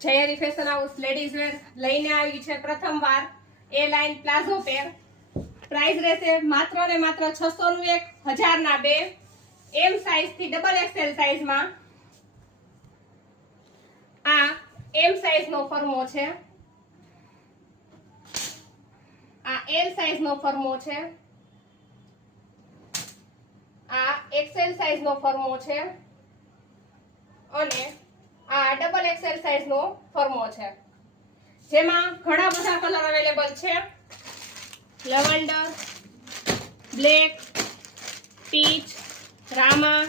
જયરી fashion house ladies wear લઈને આવી છે પ્રથમવાર એ લાઈન પ્લાઝો પેર. પ્રાઇસ રહેશે માત્ર ને માત્ર 600 નું એક, 1000 ના બે. એમ સાઈઝ થી ડબલ એક્સેલ સાઈઝમાં આ એમ સાઈઝ નો ફર્મો છે, આ એલ સાઈઝ નો ફર્મો છે, આ એક્સેલ સાઈઝ નો ફર્મો છે અને આ ડબલ એક્સેલ સાઈઝ નો ફર્મો છે, જેમાં ઘણા બધા કલર અવેલેબલ છે. લવંડર, બ્લેક, પીચ, રામા,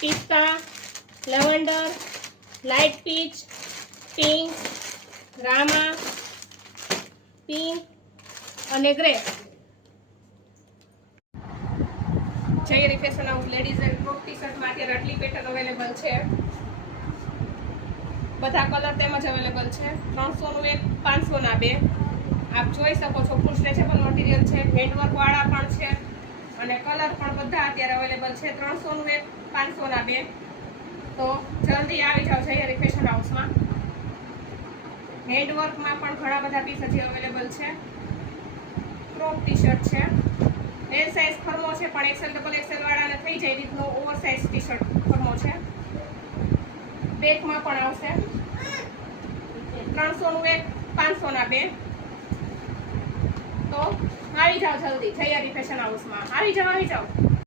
પિસ્તા, લવંડર, લાઇટ પીચ, પિંક, રામા, પિંક અને grey. Jayri fashion house ladies and crop T શર્ટમાં અત્યારે આટલી પેટર્ન અવેલેબલ છે. બધા કલર તેમજ અવેલેબલ છે. 300 નું એક, 500 ના બે. આપ જોઈ શકો છો ફૂલ સ્ટ્રેચેબલ મટીરિયલ છે, હેન્ડવર્ક વાળા પણ છે અને કલર પણ બધા અત્યારે અવેલેબલ છે. 300 નું એક, 500 ના બે. તો જલ્દી આવી જાઓ જયરી ફેશન હાઉસમાં. હેન્ડવર્કમાં પણ ઘણા બધા પીસ હજી અવેલેબલ છે. ક્રોપ ટી શર્ટ છે, એલ સાઈઝ ફર્મો છે પણ એક્સેલ ડબલ એક્સેલ વાળાને થઈ જાય રીતનો ઓવર સાઈઝ ટી શર્ટ ફર્મો છે. બેકમાં પણ આવશે. 300 નું એક, 500 ના બે. તો આવી જાઓ જલ્દી જયરી ફેશન હાઉસમાં. આવી જાઓ.